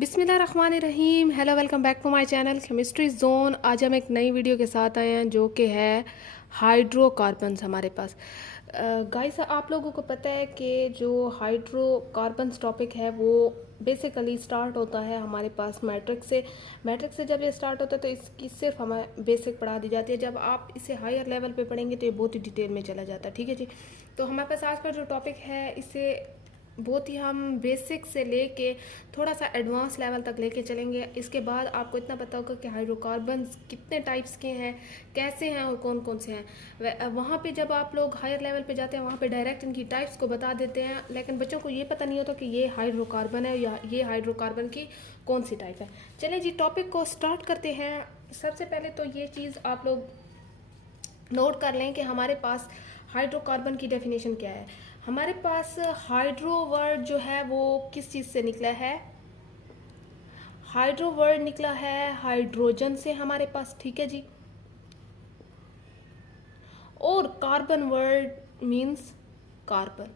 बिस्मिल्लाहिर्रहमानिर्रहीम। Hello, welcome back to my channel chemistry zone. आज हम एक नई वीडियो के साथ आए हैं जो कि है हाइड्रोकार्बन्स हमारे पास। गाइस, आप लोगों को पता है कि जो हाइड्रोकार्बन्स टॉपिक है वो बेसिकली स्टार्ट होता है हमारे पास मैट्रिक्स से जब ये स्टार्ट होता है तो इसकी सिर्फ हमें बेसिक पढ़ा दी जाती है। जब आप इसे हायर लेवल पे पढ़ेंगे तो ये बहुत ही डिटेल में चला जाता है। ठीक है जी। तो हमारे पास आज का जो टॉपिक है इसे बहुत ही हम बेसिक से लेके थोड़ा सा एडवांस लेवल तक लेके चलेंगे। इसके बाद आपको इतना पता होगा कि हाइड्रोकार्बन्स कितने टाइप्स के हैं, कैसे हैं और कौन कौन से हैं। वहाँ पे जब आप लोग हायर लेवल पे जाते हैं वहाँ पे डायरेक्ट इनकी टाइप्स को बता देते हैं, लेकिन बच्चों को ये पता नहीं होता कि ये हाइड्रोकार्बन है या ये हाइड्रोकार्बन की कौन सी टाइप है। चलिए जी, टॉपिक को स्टार्ट करते हैं। सबसे पहले तो ये चीज़ आप लोग नोट कर लें कि हमारे पास हाइड्रोकार्बन की डेफिनेशन क्या है। हमारे पास हाइड्रो वर्ड जो है वो किस चीज़ से निकला है? हाइड्रो वर्ड निकला है हाइड्रोजन से हमारे पास। ठीक है जी। और कार्बन वर्ड मीन्स कार्बन।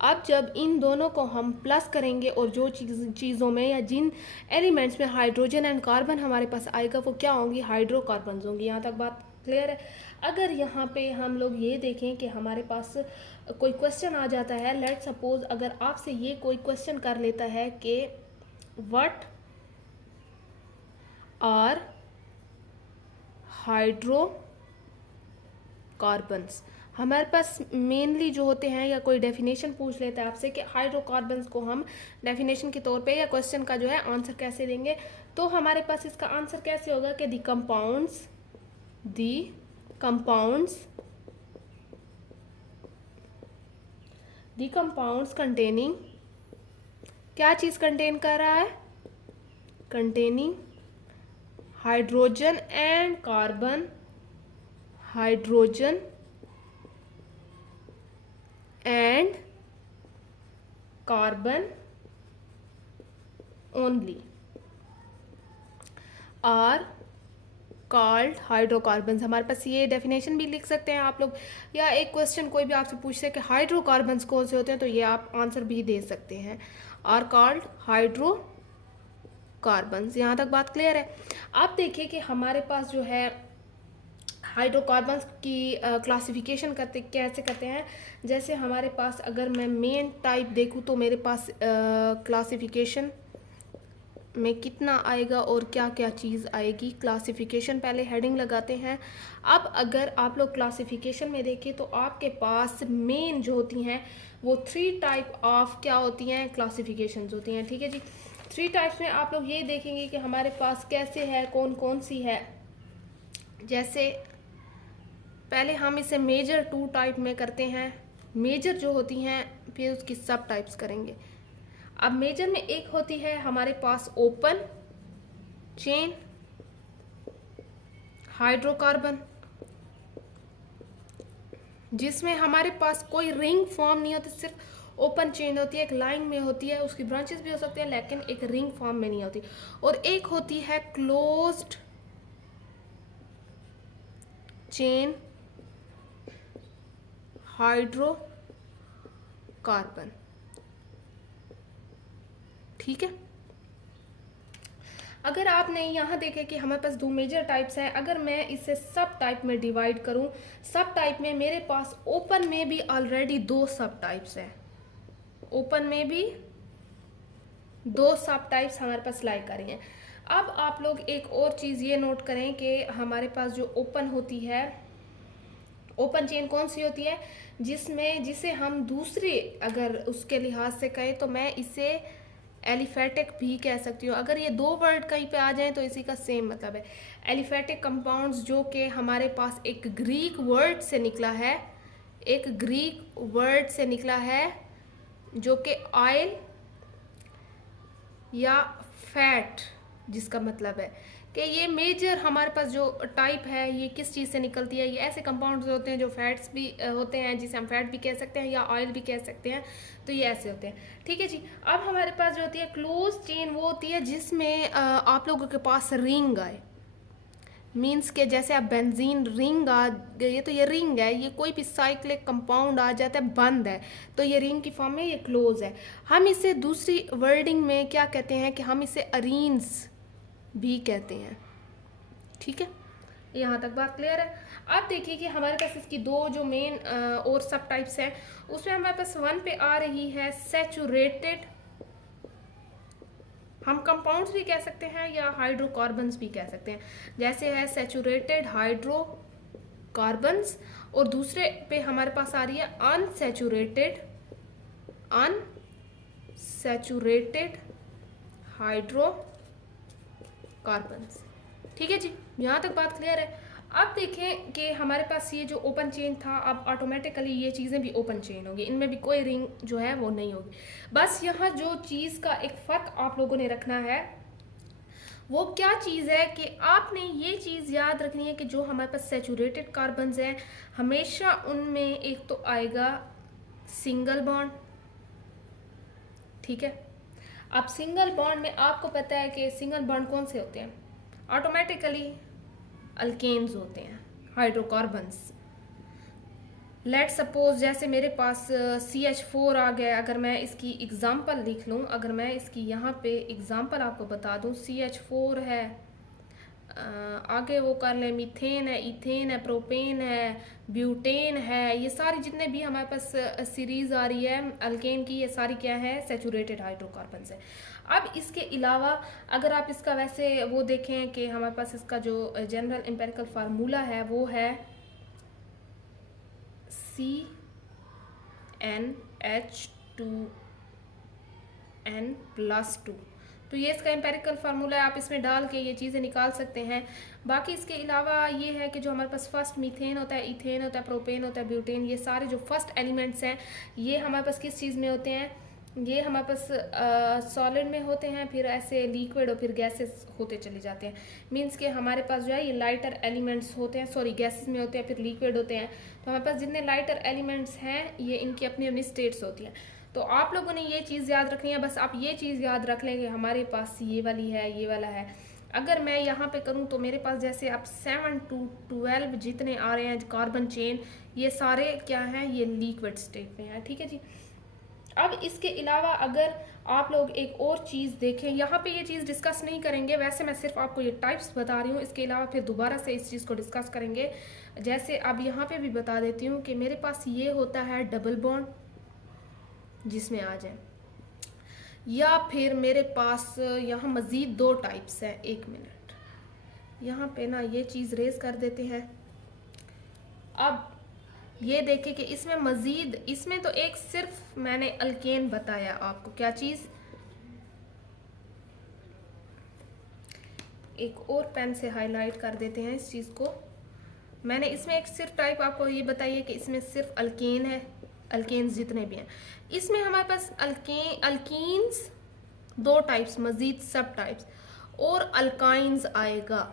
अब जब इन दोनों को हम प्लस करेंगे और जो चीज़ों में या जिन एलिमेंट्स में हाइड्रोजन एंड कार्बन हमारे पास आएगा वो क्या होंगी? हाइड्रोकार्बन्स होंगी। यहाँ तक बात क्लियर है। अगर यहाँ पे हम लोग ये देखें कि हमारे पास कोई क्वेश्चन आ जाता है, लेट सपोज अगर आपसे ये कोई क्वेश्चन कर लेता है कि व्हाट आर हाइड्रोकार्बन्स, हमारे पास मेनली जो होते हैं, या कोई डेफिनेशन पूछ लेता है आपसे कि हाइड्रोकार्बन्स को हम डेफिनेशन के तौर पे या क्वेश्चन का जो है आंसर कैसे देंगे, तो हमारे पास इसका आंसर कैसे होगा कि दी कंपाउंड्स कंटेनिंग, क्या चीज़ कंटेन कर रहा है? Containing hydrogen and carbon, hydrogen and carbon only are called hydrocarbons. हमारे पास ये डेफिनेशन भी लिख सकते हैं आप लोग, या एक क्वेश्चन कोई भी आपसे पूछते हैं कि हाइड्रोकार्बन्स कौन से होते हैं तो ये आप आंसर भी दे सकते हैं, आर कॉल्ड हाइड्रोकार्बन्स। यहाँ तक बात क्लियर है। आप देखिए कि हमारे पास जो है हाइड्रोकार्बन्स की क्लासिफिकेशन कैसे करते हैं। जैसे हमारे पास अगर मैं मेन टाइप देखूँ तो मेरे पास क्लासिफिकेशन में कितना आएगा और क्या क्या चीज़ आएगी। क्लासिफिकेशन पहले हेडिंग लगाते हैं। अब अगर आप लोग क्लासिफिकेशन में देखें तो आपके पास मेन जो होती हैं वो 3 टाइप ऑफ क्या होती हैं? क्लासिफिकेशंस होती हैं। ठीक है जी। 3 टाइप्स में आप लोग ये देखेंगे कि हमारे पास कैसे है, कौन कौन सी है। जैसे पहले हम इसे मेजर 2 टाइप में करते हैं, मेजर जो होती हैं, फिर उसकी सब टाइप्स करेंगे। अब मेजर में एक होती है हमारे पास ओपन चेन हाइड्रोकार्बन, जिसमें हमारे पास कोई रिंग फॉर्म नहीं होती, सिर्फ ओपन चेन होती है, एक लाइन में होती है, उसकी ब्रांचेस भी हो सकती हैं लेकिन एक रिंग फॉर्म में नहीं होती। और एक होती है क्लोज्ड चेन हाइड्रोकार्बन। ठीक है। अगर आपने यहाँ देखे कि हमारे पास 2 मेजर टाइप्स हैं, अगर मैं इसे सब टाइप में डिवाइड करूँ, सब टाइप में मेरे पास ओपन में भी ऑलरेडी 2 सब टाइप्स हैं, ओपन में भी 2 सब टाइप्स हमारे पास लाई कर रही हैं। अब आप लोग एक और चीज़ ये नोट करें कि हमारे पास जो ओपन होती है, ओपन चेन कौन सी होती है? जिसे हम दूसरे अगर उसके लिहाज से कहें तो मैं इसे एलिफेटिक भी कह सकती हूँ। अगर ये 2 वर्ड कहीं पे आ जाएं तो इसी का सेम मतलब है। एलिफेटिक कंपाउंड्स जो कि हमारे पास एक ग्रीक वर्ड से निकला है, जो कि ऑयल या फैट, जिसका मतलब है कि ये मेजर हमारे पास जो टाइप है ये किस चीज़ से निकलती है। ये ऐसे कंपाउंड्स होते हैं जो फैट्स भी होते हैं, जिसे हम फैट भी कह सकते हैं या ऑयल भी कह सकते हैं, तो ये ऐसे होते हैं। ठीक है जी। अब हमारे पास जो होती है क्लोज चेन, वो होती है जिसमें आप लोगों के पास रिंग आए। मीन्स के जैसे आप बेंजीन रिंग आ गई तो ये रिंग है, ये कोई भी साइक्लिक कंपाउंड आ जाता है बंद है तो ये रिंग की फॉर्म में, ये क्लोज है। हम इसे दूसरी वर्डिंग में क्या कहते हैं कि हम इसे अरीन्स भी कहते हैं। ठीक है, यहाँ तक बात क्लियर है। अब देखिए कि हमारे पास इसकी दो जो मेन और सब टाइप्स हैं, उसमें हमारे पास 1 पे आ रही है सैचुरेटेड, हम कंपाउंड्स भी कह सकते हैं या हाइड्रोकार्बन्स भी कह सकते हैं। जैसे है सैचुरेटेड हाइड्रोकार्बन्स, और दूसरे पे हमारे पास आ रही है अनसैचुरेटेड हाइड्रोकार्बन्स। ठीक है जी, यहाँ तक बात क्लियर है। अब देखें कि हमारे पास ये जो ओपन चेन था, अब ऑटोमेटिकली ये चीज़ें भी ओपन चेन होगी, इनमें भी कोई रिंग जो है वो नहीं होगी। बस यहाँ जो चीज़ का एक फ़र्क आप लोगों ने रखना है वो क्या चीज़ है कि आपने ये चीज़ याद रखनी है कि जो हमारे पास सैचुरेटेड कार्बन्स हैं हमेशा उनमें एक तो आएगा सिंगल बॉन्ड। ठीक है, अब सिंगल बॉन्ड में आपको पता है कि सिंगल बॉन्ड कौन से होते हैं, ऑटोमेटिकली अल्केन्स होते हैं, हाइड्रोकार्बन्स। लेट सपोज जैसे मेरे पास CH4 आ गया, अगर मैं इसकी एग्जांपल लिख लूँ, अगर मैं इसकी यहाँ पे एग्जांपल आपको बता दूँ, CH4 है, आगे वो कर लें, मीथेन है, इथेन है, प्रोपेन है, ब्यूटेन है, ये सारी जितने भी हमारे पास सीरीज आ रही है अल्केन की, ये सारी क्या है, सैचुरेटेड हाइड्रोकार्बन्स है। अब इसके अलावा अगर आप इसका वैसे वो देखें कि हमारे पास इसका जो जनरल एम्पेरिकल फार्मूला है वो है CnH2n+2, तो ये इसका एम्पेरिकल फार्मूला है, आप इसमें डाल के ये चीज़ें निकाल सकते हैं। बाकी इसके अलावा ये है कि जो हमारे पास फर्स्ट मीथेन होता है, इथेन होता है, प्रोपेन होता है, ब्यूटेन, ये सारे जो फर्स्ट एलिमेंट्स हैं ये हमारे पास किस चीज़ में होते हैं, ये हमारे पास सॉलिड में होते हैं, फिर ऐसे लिक्विड और फिर गैसेस होते चले जाते हैं। मींस के हमारे पास जो है ये लाइटर एलिमेंट्स होते हैं, सॉरी गैसेस में होते हैं, फिर लिक्विड होते हैं। तो हमारे पास जितने लाइटर एलिमेंट्स हैं ये इनकी अपनी अपनी स्टेट्स होती हैं। तो आप लोगों ने ये चीज़ याद रखनी है, बस आप ये चीज़ याद रख लें कि हमारे पास ये वाली है, ये वाला है। अगर मैं यहाँ पे करूँ तो मेरे पास जैसे अब 7 to 12 जितने आ रहे हैं कार्बन चेन, ये सारे क्या हैं, ये लिक्विड स्टेट में है। ठीक है जी। अब इसके अलावा अगर आप लोग एक और चीज़ देखें, यहाँ पे ये चीज़ डिस्कस नहीं करेंगे, वैसे मैं सिर्फ आपको ये टाइप्स बता रही हूँ, इसके अलावा फिर दोबारा से इस चीज़ को डिस्कस करेंगे। जैसे अब यहाँ पे भी बता देती हूँ कि मेरे पास ये होता है डबल बॉन्ड जिसमें आ जाए, या फिर मेरे पास यहाँ मज़ीद 2 टाइप्स हैं। एक मिनट, यहाँ पे ना ये चीज़ रेज कर देते हैं। अब ये देखें कि इसमें मज़ीद, इसमें तो एक सिर्फ मैंने अल्केन बताया आपको, क्या चीज़, एक और पेन से हाईलाइट कर देते हैं इस चीज़ को। मैंने इसमें एक सिर्फ टाइप आपको ये बताई है कि इसमें सिर्फ अल्केन है, अल्केन्स जितने भी हैं इसमें हमारे पास अल्कीन्स 2 टाइप्स, मज़ीद सब टाइप्स, और अल्काइंस आएगा।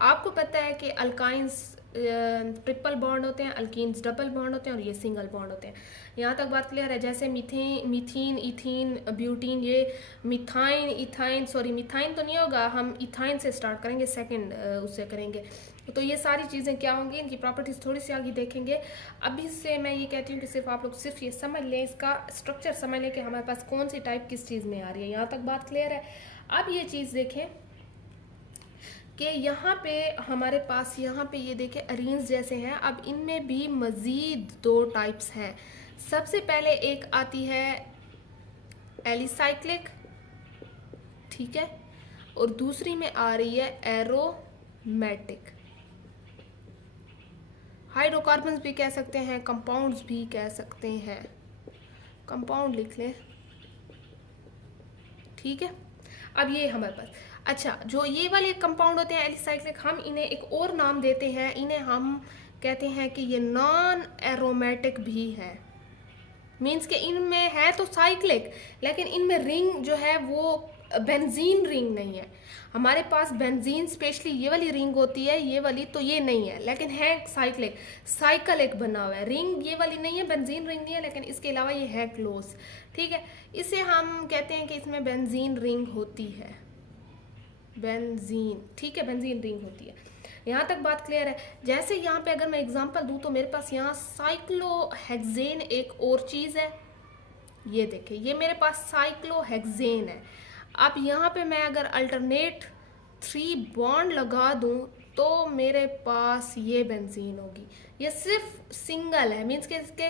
आपको पता है कि अल्काइंस ट्रिपल बॉन्ड होते हैं, अल्कीन्स डबल बॉन्ड होते हैं, और ये सिंगल बॉन्ड होते हैं। यहाँ तक बात क्लियर है। जैसे मीथीन, इथीन, ब्यूटीन, ये मिथाइन, इथाइन, सॉरी मिथाइन तो नहीं होगा, हम इथाइन से स्टार्ट करेंगे, सेकंड उससे करेंगे। तो ये सारी चीज़ें क्या होंगी, इनकी प्रॉपर्टीज़ थोड़ी सी आगे देखेंगे। अभी से मैं ये कहती हूँ कि सिर्फ आप लोग सिर्फ ये समझ लें, इसका स्ट्रक्चर समझ लें कि हमारे पास कौन सी टाइप किस चीज़ में आ रही है। यहाँ तक बात क्लियर है। अब ये चीज़ देखें कि यहाँ पे हमारे पास, यहाँ पे ये देखें अरीन्स जैसे हैं, अब इनमें भी मज़ीद 2 टाइप्स हैं। सबसे पहले एक आती है एलिसाइक्लिक, ठीक है, और दूसरी में आ रही है एरोमेटिक। हाइड्रोकार्बन्स भी कह सकते हैं, कंपाउंड्स भी कह सकते हैं, कंपाउंड लिख लें, ठीक है। अब ये हमारे पास, अच्छा जो ये वाले कंपाउंड होते हैं एलिसाइक्लिक, हम इन्हें एक और नाम देते हैं, इन्हें हम कहते हैं कि ये नॉन एरोमेटिक भी है। मीन्स के इनमें है तो साइक्लिक, लेकिन इनमें रिंग जो है वो बेंजीन रिंग नहीं है। हमारे पास बेंजीन स्पेशली ये वाली रिंग होती है, ये वाली तो ये नहीं है, लेकिन है साइक्लिक, साइकिल एक बना हुआ है। रिंग ये वाली नहीं है, बेंजीन रिंग नहीं है, लेकिन इसके अलावा ये है क्लोज, ठीक है। इसे हम कहते हैं कि इसमें बेंजीन रिंग होती है, बेंजीन, ठीक है, बेंजीन रिंग होती है। यहाँ तक बात क्लियर है। जैसे यहाँ पे अगर मैं एग्जांपल दूँ तो मेरे पास यहाँ साइक्लोहेक्सेन एक और चीज़ है, ये देखिए ये मेरे पास साइक्लोहेक्सेन है। अब यहाँ पे मैं अगर अल्टरनेट 3 बॉन्ड लगा दूँ तो मेरे पास ये बेंजीन होगी। ये सिर्फ सिंगल है, मीन्स के इसके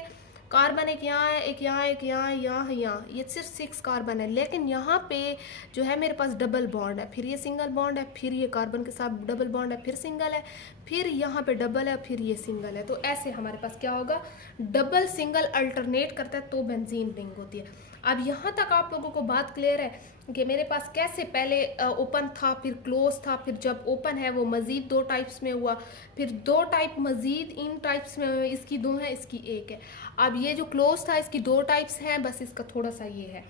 कार्बन एक यहाँ है, एक यहाँ, एक यहाँ, यहाँ, ये सिर्फ 6 कार्बन है। लेकिन यहाँ पे जो है मेरे पास डबल बॉन्ड है, फिर ये सिंगल बॉन्ड है, फिर ये कार्बन के साथ डबल बॉन्ड है, फिर सिंगल है, फिर यहाँ पे डबल है, फिर ये सिंगल है। तो ऐसे हमारे पास क्या होगा, डबल सिंगल अल्टरनेट करता है तो बेंजीन रिंग होती है। अब यहाँ तक आप लोगों को बात क्लियर है कि मेरे पास कैसे पहले ओपन था, फिर क्लोज था, फिर जब ओपन है वो मज़ीद 2 टाइप्स में हुआ, फिर 2 टाइप मज़ीद इन टाइप्स में हुए, इसकी 2 है, इसकी 1 है। अब ये जो क्लोज था इसकी 2 टाइप्स हैं, बस इसका थोड़ा सा ये है।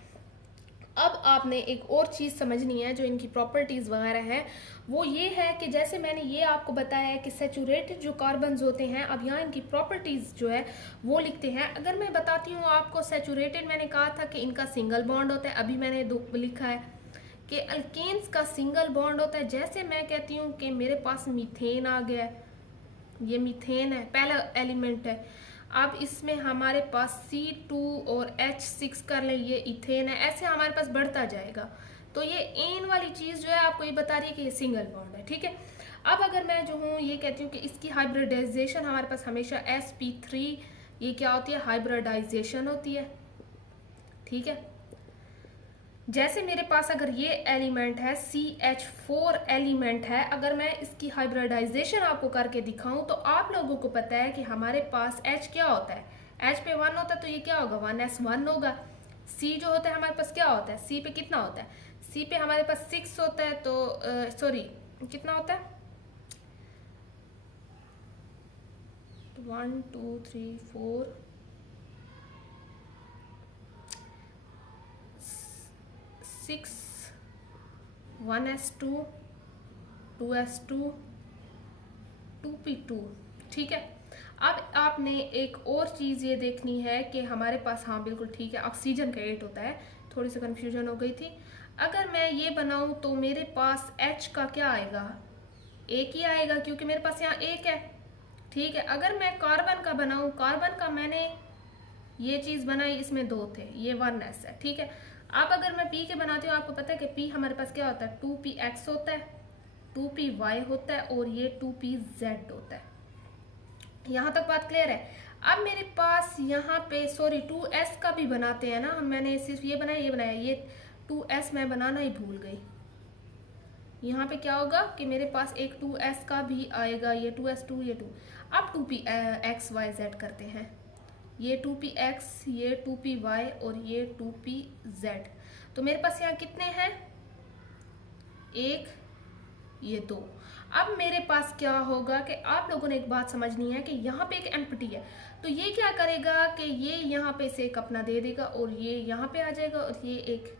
अब आपने एक और चीज़ समझनी है जो इनकी प्रॉपर्टीज़ वगैरह हैं, वो ये है कि जैसे मैंने ये आपको बताया है कि सैचुरेटेड जो कार्बन्स होते हैं, अब यहाँ इनकी प्रॉपर्टीज़ जो है वो लिखते हैं। अगर मैं बताती हूँ आपको सैचुरेटेड, मैंने कहा था कि इनका सिंगल बॉन्ड होता है, अभी मैंने लिखा है कि अल्केन्स का सिंगल बॉन्ड होता है। जैसे मैं कहती हूँ कि मेरे पास मीथेन आ गया है, ये मीथेन है, पहला एलिमेंट है। अब इसमें हमारे पास C2 और H6 कर ले, ये इथेन है, ऐसे हमारे पास बढ़ता जाएगा। तो ये एन वाली चीज़ जो है आपको ये बता रही है कि ये सिंगल बॉन्ड है, ठीक है। अब अगर मैं जो हूँ ये कहती हूँ कि इसकी हाइब्रिडाइजेशन हमारे पास हमेशा sp3, ये क्या होती है, हाइब्रिडाइजेशन होती है, ठीक है। जैसे मेरे पास अगर ये एलिमेंट है CH4 एलिमेंट है, अगर मैं इसकी हाइब्रिडाइजेशन आपको करके दिखाऊं तो आप लोगों को पता है कि हमारे पास H क्या होता है, H पे 1 होता है तो ये क्या होगा, 1s1 होगा। C जो होता है हमारे पास क्या होता है, C पे कितना होता है, C पे हमारे पास 6 होता है, तो सॉरी कितना होता है, 1 2 3 4 6 1s2 2s2 2p2, ठीक है। अब आपने एक और चीज़ ये देखनी है कि हमारे पास, हाँ बिल्कुल ठीक है, ऑक्सीजन का 8 होता है, थोड़ी सी कन्फ्यूजन हो गई थी। अगर मैं ये बनाऊं तो मेरे पास H का क्या आएगा, 1 ही आएगा क्योंकि मेरे पास यहाँ 1 है, ठीक है। अगर मैं कार्बन का बनाऊं, कार्बन का मैंने ये चीज़ बनाई, इसमें 2 थे, ये 1s है, ठीक है। अब अगर मैं P के बनाती हूँ, आपको पता है कि P हमारे पास क्या होता है, 2px होता है, 2py होता है और ये 2pz होता है। यहाँ तक बात क्लियर है। अब मेरे पास यहाँ पे सॉरी 2s का भी बनाते हैं ना हम, मैंने सिर्फ ये बनाया, ये बनाया, ये 2s मैं बनाना ही भूल गई। यहाँ पे क्या होगा कि मेरे पास एक 2s का भी आएगा, ये 2s2, ये 2। अब 2pxyz करते हैं, ये 2px, ये 2py और ये 2pz। तो मेरे पास यहाँ कितने हैं, 1, ये 2। अब मेरे पास क्या होगा कि आप लोगों ने एक बात समझनी है कि यहाँ पे एक एम्प्टी है, तो ये क्या करेगा कि ये यहाँ पे से एक अपना दे देगा और ये यहाँ पे आ जाएगा और ये एक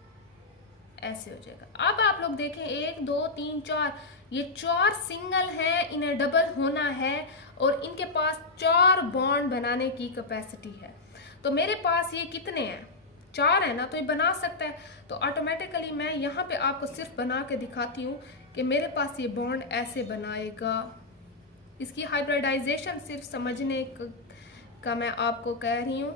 ऐसे हो जाएगा। अब आप लोग देखें 1 2 3 4, ये 4 सिंगल हैं, इन्हें डबल होना है और इनके पास 4 बॉन्ड बनाने की कैपेसिटी है। तो मेरे पास ये कितने हैं, 4 है ना, तो ये बना सकता है। तो ऑटोमेटिकली मैं यहाँ पे आपको सिर्फ बना के दिखाती हूँ कि मेरे पास ये बॉन्ड ऐसे बनाएगा। इसकी हाइब्रिडाइजेशन सिर्फ समझने का मैं आपको कह रही हूँ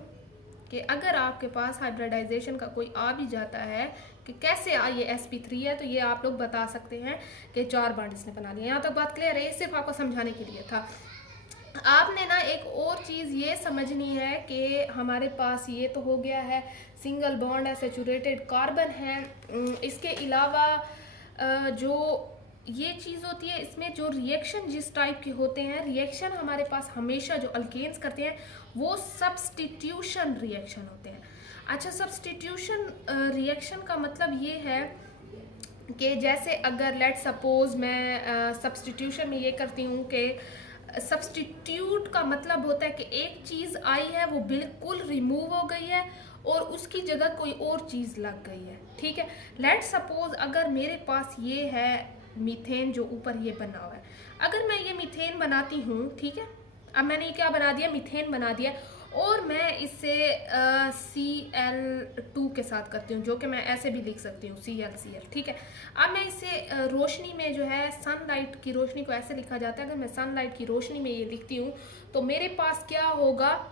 कि अगर आपके पास हाइब्रिडाइजेशन का कोई आ भी जाता है कि कैसे ये sp3 है, तो ये आप लोग बता सकते हैं कि 4 बॉन्ड इसने बना लिया। यहाँ तक बात क्लियर है, ये सिर्फ आपको समझाने के लिए था। आपने ना एक और चीज़ ये समझनी है कि हमारे पास ये तो हो गया है सिंगल बॉन्ड है, सैचुरेटेड कार्बन है। इसके अलावा जो ये चीज़ होती है, इसमें जो रिएक्शन जिस टाइप के होते हैं, रिएक्शन हमारे पास हमेशा जो अल्केन्स करते हैं वो सब्स्टिट्यूशन रिएक्शन होते हैं। अच्छा, सब्स्टिट्यूशन रिएक्शन का मतलब ये है कि जैसे अगर लेट सपोज मैं सब्स्टिट्यूशन में ये करती हूँ कि सब्स्टिट्यूट का मतलब होता है कि एक चीज़ आई है वो बिल्कुल रिमूव हो गई है और उसकी जगह कोई और चीज़ लग गई है, ठीक है। लेट सपोज अगर मेरे पास ये है मीथेन जो ऊपर ये बना हुआ है, अगर मैं ये मीथेन बनाती हूँ, ठीक है, अब मैंने ये क्या बना दिया, मीथेन बना दिया, और मैं इसे Cl2 के साथ करती हूँ, जो कि मैं ऐसे भी लिख सकती हूँ Cl, ठीक है। अब मैं इसे रोशनी में जो है सनलाइट की रोशनी को ऐसे लिखा जाता है, अगर मैं सनलाइट की रोशनी में ये लिखती हूँ तो मेरे पास क्या होगा,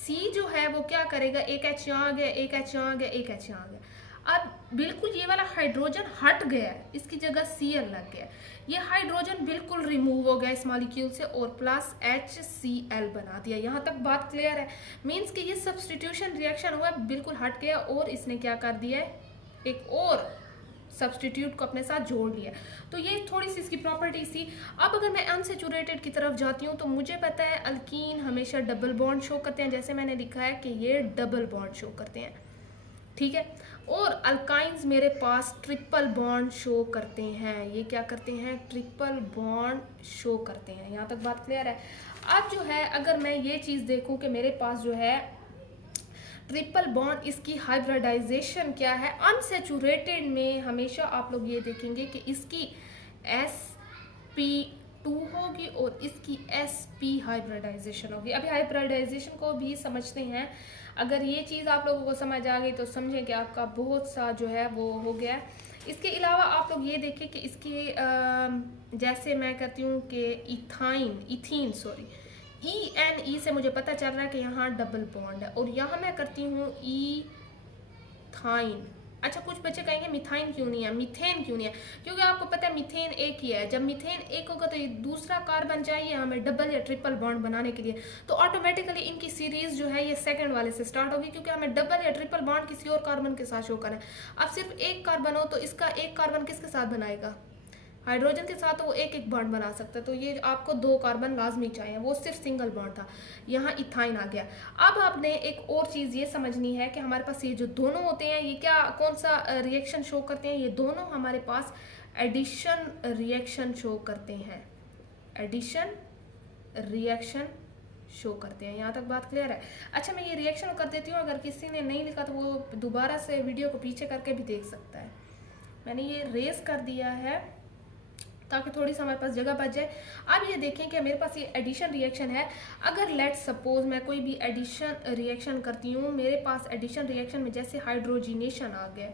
C जो है वो क्या करेगा, एक H यहाँ आ गया, एक H यहाँ आ गया, एक H यहाँ आ गया। अब बिल्कुल ये वाला हाइड्रोजन हट गया है, इसकी जगह Cl लग गया, ये हाइड्रोजन बिल्कुल रिमूव हो गया इस मॉलिक्यूल से और प्लस HCl बना दिया। यहाँ तक बात क्लियर है। मीन्स कि ये सब्सटीट्यूशन रिएक्शन हुआ, बिल्कुल हट गया और इसने क्या कर दिया है, एक और सब्सटीट्यूट को अपने साथ जोड़ लिया। तो ये थोड़ी सी इसकी प्रॉपर्टी थी। अब अगर मैं अनसेचुरेटेड की तरफ जाती हूँ तो मुझे पता है अल्कीन हमेशा डबल बॉन्ड शो करते हैं, जैसे मैंने लिखा है कि ये डबल बॉन्ड शो करते हैं, ठीक है। और अल्काइंस मेरे पास ट्रिपल बॉन्ड शो करते हैं, ये क्या करते हैं, ट्रिपल बॉन्ड शो करते हैं। यहाँ तक बात क्लियर है। अब जो है अगर मैं ये चीज़ देखूँ कि मेरे पास जो है ट्रिपल बॉन्ड, इसकी हाइब्रिडाइजेशन क्या है, अनसेचुरेटेड में हमेशा आप लोग ये देखेंगे कि इसकी sp2 होगी और इसकी sp हाइब्रिडाइजेशन होगी। अभी हाइब्रिडाइजेशन को भी समझते हैं। अगर ये चीज़ आप लोगों को समझ आ गई तो समझें कि आपका बहुत सा जो है वो हो गया है। इसके अलावा आप लोग ये देखें कि इसके जैसे मैं कहती हूँ कि इथीन ई से मुझे पता चल रहा है कि यहाँ डबल बॉन्ड है, और यहाँ मैं करती हूँ ईथाइन। अच्छा, कुछ बच्चे कहेंगे मिथाइन क्यों नहीं है, मीथेन क्यों नहीं है, क्योंकि आपको पता है मीथेन एक ही है। जब मीथेन एक होगा तो ये दूसरा कार्बन चाहिए हमें डबल या ट्रिपल बॉन्ड बनाने के लिए, तो ऑटोमेटिकली इनकी सीरीज जो है ये सेकंड वाले से स्टार्ट होगी, क्योंकि हमें डबल या ट्रिपल बॉन्ड किसी और कार्बन के साथ शो करना है। अब सिर्फ एक कार्बन हो तो इसका एक कार्बन किसके साथ बनाएगा, हाइड्रोजन के साथ, तो वो एक एक बॉन्ड बना सकता है। तो ये आपको दो कार्बन लाजमी चाहिए, वो सिर्फ सिंगल बॉन्ड था, यहाँ इथाइन आ गया। अब आपने एक और चीज़ ये समझनी है कि हमारे पास ये जो दोनों होते हैं ये क्या कौन सा रिएक्शन शो करते हैं, ये दोनों हमारे पास एडिशन रिएक्शन शो करते हैं, एडिशन रिएक्शन शो करते हैं। यहाँ तक बात क्लियर है। अच्छा, मैं ये रिएक्शन कर देती हूँ, अगर किसी ने नहीं लिखा तो वो दोबारा से वीडियो को पीछे करके भी देख सकता है। मैंने ये रेस कर दिया है ताकि थोड़ी सी हमारे पास जगह बच जाए। अब ये देखें कि मेरे पास ये एडिशन रिएक्शन है। अगर लेट सपोज मैं कोई भी एडिशन रिएक्शन करती हूँ, मेरे पास एडिशन रिएक्शन में जैसे हाइड्रोजिनेशन आ गया,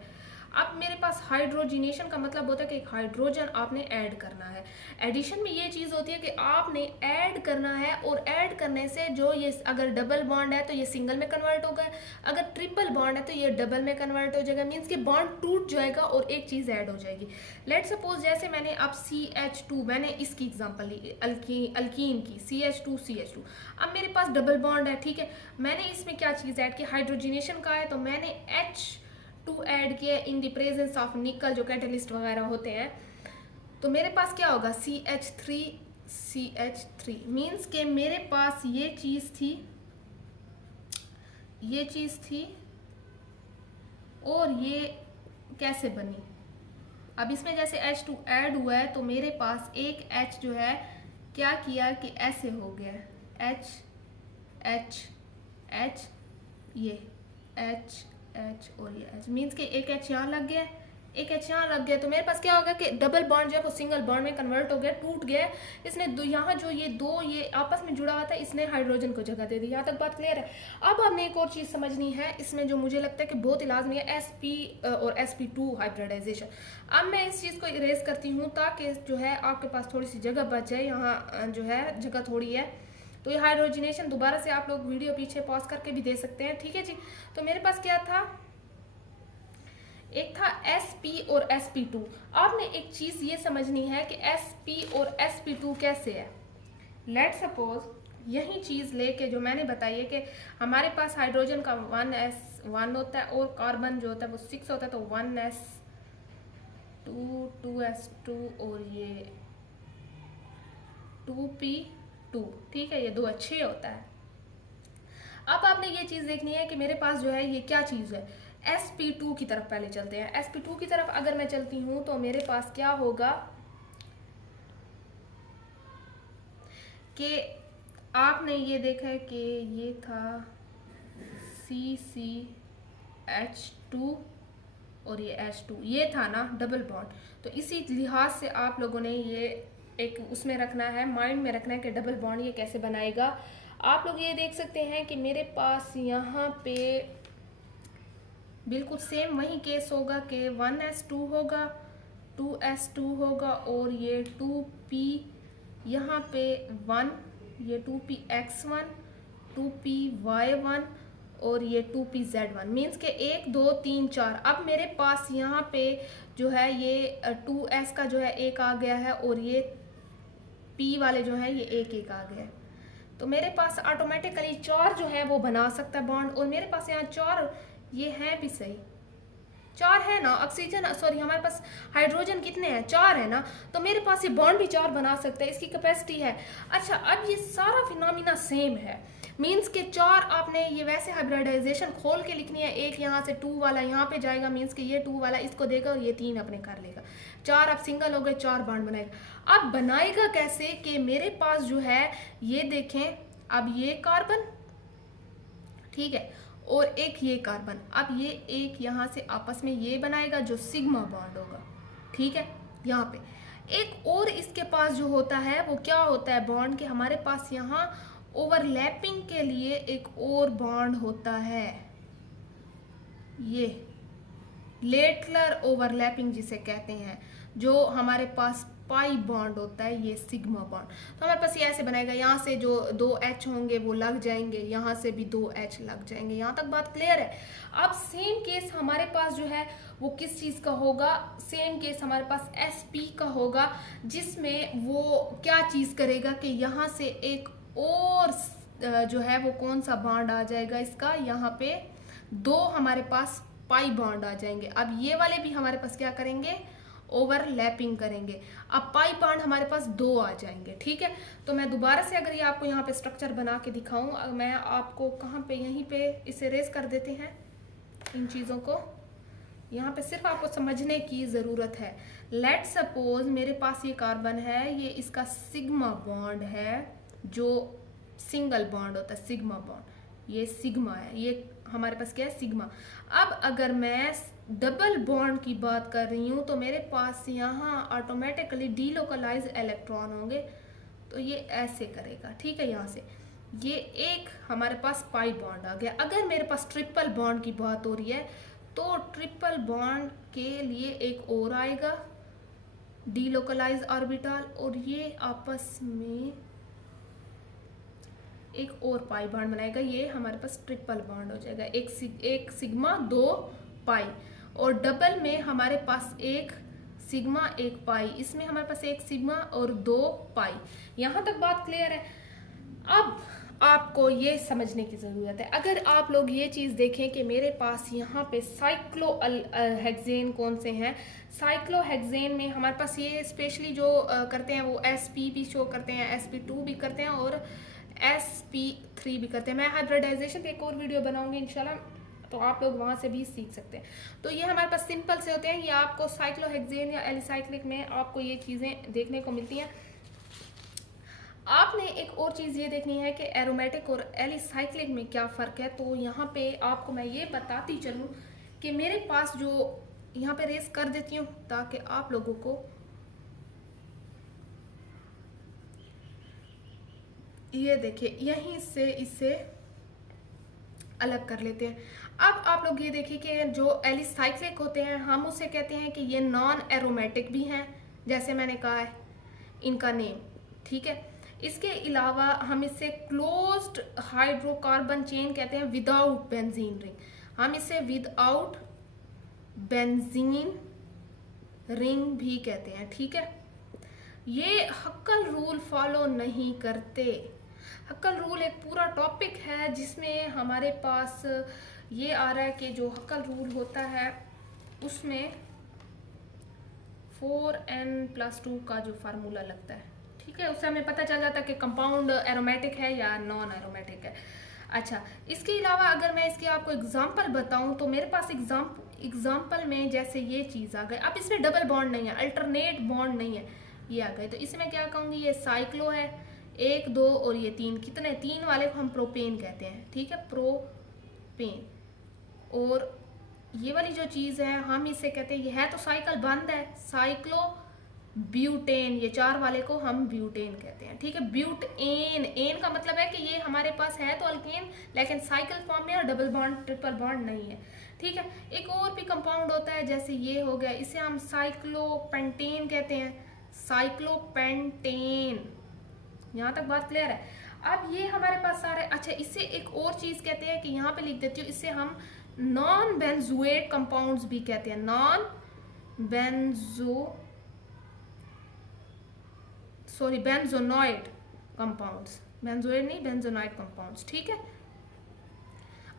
अब मेरे पास हाइड्रोजिनेशन का मतलब होता है कि एक हाइड्रोजन आपने ऐड करना है। एडिशन में ये चीज़ होती है कि आपने ऐड करना है, और ऐड करने से जो ये अगर डबल बॉन्ड है तो ये सिंगल में कन्वर्ट होगा, अगर ट्रिपल बॉन्ड है तो ये डबल में कन्वर्ट हो जाएगा। मीन्स कि बॉन्ड टूट जाएगा और एक चीज़ ऐड हो जाएगी। लेट सपोज जैसे मैंने अब CH2, मैंने इसकी एग्जांपल ली अल्कीन की, CH2। अब मेरे पास डबल बॉन्ड है, ठीक है। मैंने इसमें क्या चीज़ ऐड की, हाइड्रोजिनेशन का है, तो मैंने H2 ऐड किया इन द प्रेजेंस ऑफ निकल, जो कैटलिस्ट वगैरह होते हैं। तो मेरे पास क्या होगा, CH3 मीन्स के मेरे पास ये चीज़ थी और ये कैसे बनी। अब इसमें जैसे H2 ऐड हुआ है तो मेरे पास एक H जो है क्या किया कि ऐसे हो गया, H ये H और ये H, मीन्स के एक H यहाँ लग गया, एक H यहाँ लग गया। तो मेरे पास क्या होगा कि डबल बॉन्ड जो है वो सिंगल बॉन्ड में कन्वर्ट हो गया, टूट गया। इसने यहाँ जो ये दो ये आपस में जुड़ा हुआ था, इसने हाइड्रोजन को जगह दे दी। यहाँ तक बात क्लियर है। अब हमने एक और चीज़ समझनी है इसमें, जो मुझे लगता है कि बहुत ही लाजमी है, sp और sp2 हाइब्रिडाइजेशन। अब मैं इस चीज़ को इरेज करती हूँ ताकि जो है आपके पास थोड़ी सी जगह बच जाए। यहाँ जो है जगह थोड़ी है, तो ये हाइड्रोजिनेशन दोबारा से आप लोग वीडियो पीछे पॉज करके भी दे सकते हैं, ठीक है जी। तो मेरे पास क्या था, एक था sp और sp2। आपने एक चीज़ ये समझनी है कि sp और sp2 कैसे है। लेट सपोज यही चीज़ लेके जो मैंने बताई है कि हमारे पास हाइड्रोजन का 1s1 होता है और कार्बन जो होता है वो 6 होता है, तो 1s2 2s2 और ये 2p2, ठीक है, ये दो अच्छे होता है। अब आपने ये चीज़ देखनी है कि मेरे पास जो है ये क्या चीज़ है, sp2 की तरफ पहले चलते हैं। sp2 की तरफ अगर मैं चलती हूँ तो मेरे पास क्या होगा कि आपने ये देखा है कि ये था CCH2 और ये H2, ये था ना डबल बॉन्ड। तो इसी लिहाज से आप लोगों ने ये एक उसमें रखना है, माइंड में रखना है कि डबल बॉन्ड ये कैसे बनाएगा। आप लोग ये देख सकते हैं कि मेरे पास यहाँ पे बिल्कुल सेम वही केस होगा कि 1s2 होगा, 2s2 होगा और ये 2p यहाँ पे 1, ये 2px1, 2py1 और ये 2pz1 मीन्स के 1 2 3 4। अब मेरे पास यहाँ पे जो है ये 2s का जो है एक आ गया है और ये p वाले जो है ये एक आ गया है। तो मेरे पास ऑटोमेटिकली 4 जो है वो बना सकता है बॉन्ड। और मेरे पास यहाँ 4 ये है भी सही, 4 है ना। ऑक्सीजन सॉरी हमारे पास हाइड्रोजन कितने हैं, 4 है ना। तो मेरे पास ये बॉन्ड भी 4 बना सकता है, इसकी कैपेसिटी है। अच्छा अब ये सारा फिनोमिना सेम है, मीन्स के 4 आपने ये वैसे हाइब्रिडाइजेशन खोल के लिखनी है। एक यहाँ से 2 वाला यहाँ पे जाएगा, मीन्स के ये 2 वाला इसको देगा और ये 3 अपने कर लेगा। 4 अब सिंगल हो गए, 4 बॉन्ड बनाएगा। अब बनाएगा कैसे कि मेरे पास जो है ये देखें, अब ये कार्बन ठीक है और एक ये कार्बन, अब ये एक यहाँ से आपस में ये बनाएगा जो सिग्मा बॉन्ड होगा, ठीक है। यहाँ पे एक और इसके पास जो होता है वो क्या होता है बॉन्ड, के हमारे पास यहाँ ओवरलैपिंग के लिए एक और बॉन्ड होता है, ये लेटरल ओवरलैपिंग जिसे कहते हैं, जो हमारे पास पाई बॉन्ड होता है, ये सिग्मा बॉन्ड। तो हमारे पास ये ऐसे बनेगा, यहाँ से जो 2H होंगे वो लग जाएंगे, यहाँ से भी 2H लग जाएंगे। यहाँ तक बात क्लियर है। अब सेम केस हमारे पास जो है वो किस चीज़ का होगा, सेम केस हमारे पास Sp का होगा, जिसमें वो क्या चीज़ करेगा कि यहाँ से एक और जो है वो कौन सा बॉन्ड आ जाएगा इसका, यहाँ पे 2 हमारे पास पाई बॉन्ड आ जाएंगे। अब ये वाले भी हमारे पास क्या करेंगे, ओवरलैपिंग करेंगे। अब पाई बॉन्ड हमारे पास 2 आ जाएंगे, ठीक है। तो मैं दोबारा से अगर ये आपको यहाँ पे स्ट्रक्चर बना के दिखाऊं, मैं आपको कहाँ पे, यहीं पे इसे रेज कर देते हैं इन चीज़ों को। यहाँ पे सिर्फ आपको समझने की ज़रूरत है। लेट सपोज मेरे पास ये कार्बन है, ये इसका सिग्मा बॉन्ड है, जो सिंगल बॉन्ड होता है सिग्मा बॉन्ड, ये सिग्मा है, ये हमारे पास क्या है सिग्मा। अब अगर मैं डबल बॉन्ड की बात कर रही हूँ तो मेरे पास यहाँ ऑटोमेटिकली डीलोकलाइज इलेक्ट्रॉन होंगे, तो ये ऐसे करेगा, ठीक है। यहाँ से ये एक हमारे पास पाई बॉन्ड आ गया। अगर मेरे पास ट्रिपल बॉन्ड की बात हो रही है तो ट्रिपल बॉन्ड के लिए एक और आएगा डीलोकलाइज ऑर्बिटल, और ये आपस में एक और पाई बॉन्ड बनाएगा, ये हमारे पास ट्रिपल बॉन्ड हो जाएगा, एक सिग्मा 2 पाई। और डबल में हमारे पास एक सिग्मा 1 पाई, इसमें हमारे पास एक सिग्मा और 2 पाई। यहाँ तक बात क्लियर है। अब आपको ये समझने की ज़रूरत है, अगर आप लोग ये चीज़ देखें कि मेरे पास यहाँ पे साइक्लो हेक्सेन कौन से हैं, साइक्लो हेक्सेन में हमारे पास ये स्पेशली जो करते हैं वो sp भी शो करते हैं, sp2 भी करते हैं और sp3 भी करते हैं। मैं हाइब्रिडाइजेशन पे एक और वीडियो बनाऊंगी इंशाल्लाह, तो आप लोग वहाँ से भी सीख सकते हैं। तो ये हमारे पास सिंपल से होते हैं, ये आपको साइक्लोहेक्सेन या एलिसाइक्लिक में आपको ये चीज़ें देखने को मिलती हैं। आपने एक और चीज़ ये देखनी है कि एरोमेटिक और एलिसाइक्लिक में क्या फ़र्क है। तो यहाँ पे आपको मैं ये बताती चलूँ कि मेरे पास जो यहाँ पे रेस कर देती हूँ ताकि आप लोगों को ये देखिए, यहीं से इसे अलग कर लेते हैं। अब आप लोग ये देखिए कि जो एलिसाइक्लिक होते हैं हम उसे कहते हैं कि ये नॉन एरोमेटिक भी हैं, जैसे मैंने कहा है इनका नेम, ठीक है। इसके अलावा हम इसे क्लोज्ड हाइड्रोकार्बन चेन कहते हैं विदाउट बेंजीन रिंग, हम इसे विदाउट बेंजीन रिंग भी कहते हैं, ठीक है। ये हक्कल रूल फॉलो नहीं करते। हक्कल रूल एक पूरा टॉपिक है जिसमें हमारे पास ये आ रहा है कि जो हक्कल रूल होता है उसमें 4n+2 का जो फार्मूला लगता है, ठीक है, उससे हमें पता चल जाता है कि कंपाउंड एरोमेटिक है या नॉन एरोमेटिक है। अच्छा, इसके अलावा अगर मैं इसके आपको एग्जांपल बताऊं तो मेरे पास एग्जांपल में जैसे ये चीज़ आ गई। अब इसमें डबल बॉन्ड नहीं है, अल्टरनेट बॉन्ड नहीं है, ये आ गए। तो इसमें क्या कहूँगी, ये साइक्लो है 1 2 और ये 3, कितने 3 वाले को हम प्रोपेन कहते हैं, ठीक है, प्रोपेन। और ये वाली जो चीज़ है हम इसे कहते हैं, ये है तो साइकिल बंद है, साइक्लो ब्यूटेन, ये 4 वाले को हम ब्यूटेन कहते हैं, ठीक है। ब्यूटेन, एन का मतलब है कि ये हमारे पास है तो अल्केन, लेकिन साइकिल फॉर्म में और डबल बॉन्ड ट्रिपल बॉन्ड नहीं है, ठीक है। एक और भी कंपाउंड होता है, जैसे ये हो गया, इसे हम साइक्लोपेंटेन कहते हैं, साइक्लोपेंटेन। यहाँ तक बात क्लियर है। अब ये हमारे पास सारे, अच्छा इससे एक और चीज कहते हैं कि यहाँ पे लिख देती हूँ, इससे हम नॉन बेंजोएट कंपाउंड्स भी कहते हैं, नॉन बेंजोनॉइड कंपाउंड्स, बेंजोएट नहीं, बेंजोनॉइड कंपाउंड्स, ठीक है।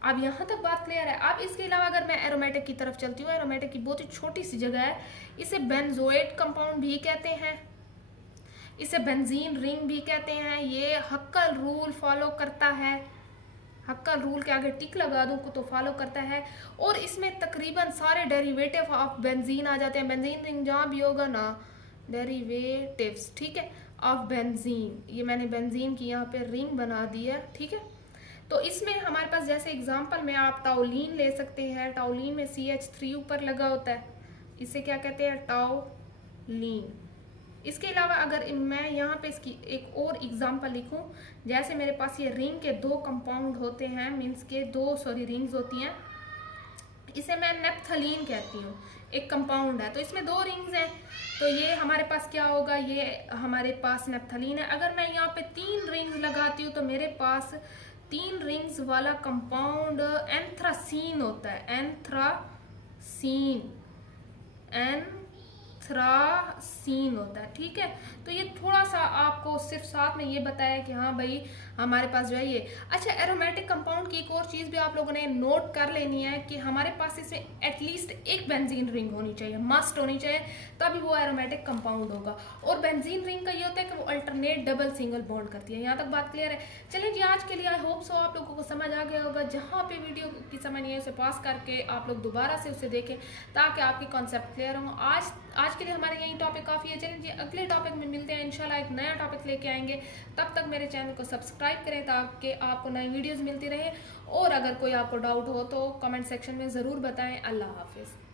अब यहाँ तक बात क्लियर है। अब इसके अलावा अगर मैं एरोमेटिक की तरफ चलती हूँ, एरोमेटिक की बहुत ही छोटी सी जगह है, इसे बेंजोएट कंपाउंड भी कहते हैं, इसे बेंजीन रिंग भी कहते हैं। ये हक्कल रूल फॉलो करता है, हक्कल रूल के आगे टिक लगा दूं तो फॉलो करता है, और इसमें तकरीबन सारे डेरिवेटिव ऑफ बेंजीन आ जाते हैं। बेंजीन रिंग जहाँ भी होगा ना, डेरिवेटिव्स, ठीक है, ऑफ बेंजीन, ये मैंने बेंजीन की यहाँ पे रिंग बना दी है, ठीक है। तो इसमें हमारे पास जैसे एग्जांपल में आप टाउलिन ले सकते हैं, टाउलिन में CH3 ऊपर लगा होता है, इसे क्या कहते हैं, टाउलिन। इसके अलावा अगर मैं यहाँ पे इसकी एक और एग्जांपल लिखूं, जैसे मेरे पास ये रिंग के 2 कंपाउंड होते हैं, मीन्स के 2 रिंग्स होती हैं, इसे मैं नेप्थलीन कहती हूँ, एक कंपाउंड है, तो इसमें 2 रिंग्स हैं, तो ये हमारे पास क्या होगा, ये हमारे पास नेप्थलीन है। अगर मैं यहाँ पे 3 रिंग्स लगाती हूँ तो मेरे पास 3 रिंग्स वाला कंपाउंड एंथ्रासीन होता है, एंथ्रासीन, एंथ्रासीन होता है, ठीक है। तो ये थोड़ा सा आपको सिर्फ साथ में ये बताया कि हाँ भाई हमारे पास जो है ये। अच्छा, एरोमेटिक कंपाउंड की एक और चीज़ भी आप लोगों ने नोट कर लेनी है कि हमारे पास इसमें एटलीस्ट एक बेंजीन रिंग होनी चाहिए, मस्ट होनी चाहिए, तभी वो एरोमेटिक कंपाउंड होगा। और बेंजीन रिंग का ये होता है कि वो अल्टरनेट डबल सिंगल बॉन्ड करती है। यहाँ तक बात क्लियर है। चलिए जी, आज के लिए आई होप सो आप लोगों को समझ आ गया होगा। जहाँ पे वीडियो की समझ नहीं है उसे पास करके आप लोग दोबारा से उसे देखें ताकि आपकी कॉन्सेप्ट क्लियर हो। आज के लिए हमारे यही टॉपिक काफ़ी है। चलिए जी, अगले टॉपिक में मिलते हैं इंशाल्लाह, एक नया टॉपिक लेके आएंगे। तब तक मेरे चैनल को सब्सक्राइब करें ताकि आपको नई वीडियोस मिलती रहे, और अगर कोई आपको डाउट हो तो कमेंट सेक्शन में ज़रूर बताएं। अल्लाह हाफिज़।